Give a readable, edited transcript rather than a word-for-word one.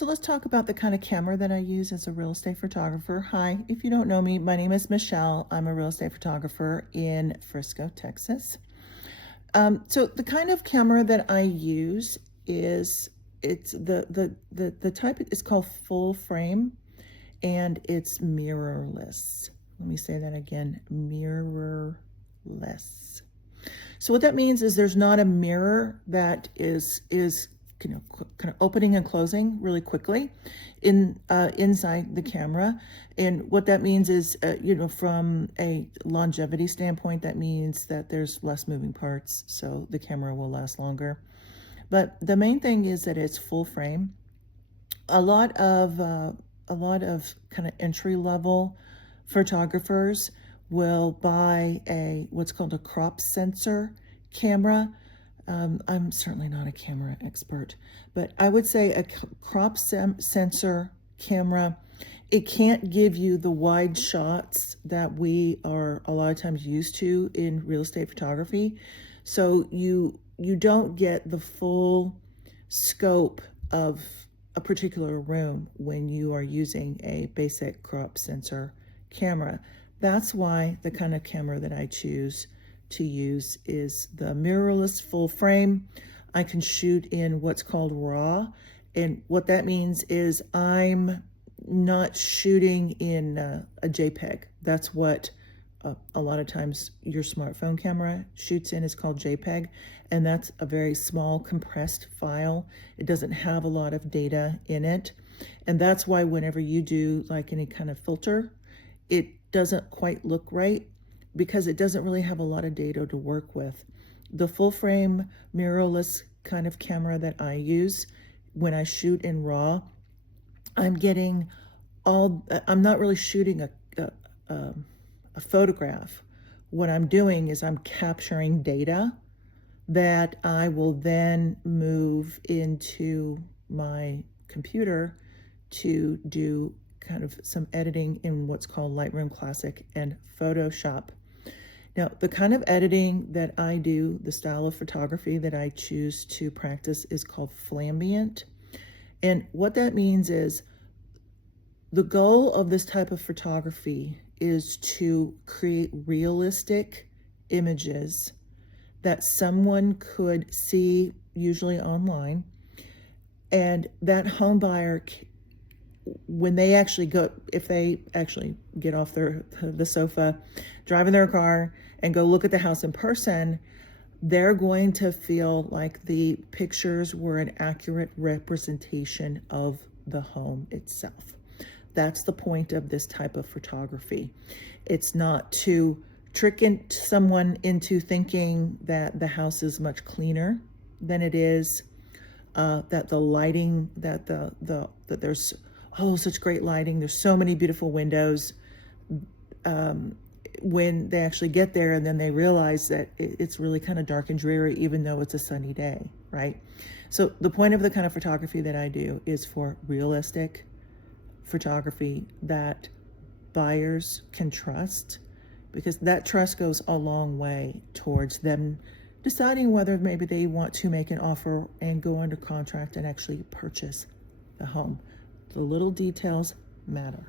So let's talk about the kind of camera that I use as a real estate photographer. Hi, if you don't know me, my name is Michelle. I'm a real estate photographer in Frisco, Texas. So the kind of camera that I use is it's the type is called full frame, and it's mirrorless. Let me say that again, mirrorless. So what that means is there's not a mirror that is kind of opening and closing really quickly inside the camera. And what that means is, from a longevity standpoint, that means that there's less moving parts, so the camera will last longer. But the main thing is that it's full frame. A lot of kind of entry level photographers will buy what's called a crop sensor camera. I'm certainly not a camera expert, but I would say a crop sensor camera, it can't give you the wide shots that we are a lot of times used to in real estate photography. So you don't get the full scope of a particular room when you are using a basic crop sensor camera. That's why the kind of camera that I choose to use is the mirrorless full frame. I can shoot in what's called RAW, and what that means is I'm not shooting in a JPEG. That's what a lot of times your smartphone camera shoots in, is called JPEG, and that's a very small compressed file. It doesn't have a lot of data in it, and that's why whenever you do like any kind of filter, it doesn't quite look right, because it doesn't really have a lot of data to work with. The full frame mirrorless kind of camera that I use, when I shoot in RAW, I'm not really shooting a photograph. What I'm doing is I'm capturing data that I will then move into my computer to do kind of some editing in what's called Lightroom Classic and Photoshop. Now, the kind of editing that I do, the style of photography that I choose to practice, is called flambient. And what that means is the goal of this type of photography is to create realistic images that someone could see, usually online, and that home buyer, when they actually go, if they actually get off the sofa, drive in their car, and go look at the house in person, they're going to feel like the pictures were an accurate representation of the home itself. That's the point of this type of photography. It's not to trick someone into thinking that the house is much cleaner than it is, that the lighting, that there's such great lighting, there's so many beautiful windows. When they actually get there, and then they realize that it's really kind of dark and dreary, even though it's a sunny day, right? So the point of the kind of photography that I do is for realistic photography that buyers can trust, because that trust goes a long way towards them deciding whether maybe they want to make an offer and go under contract and actually purchase the home. The little details matter.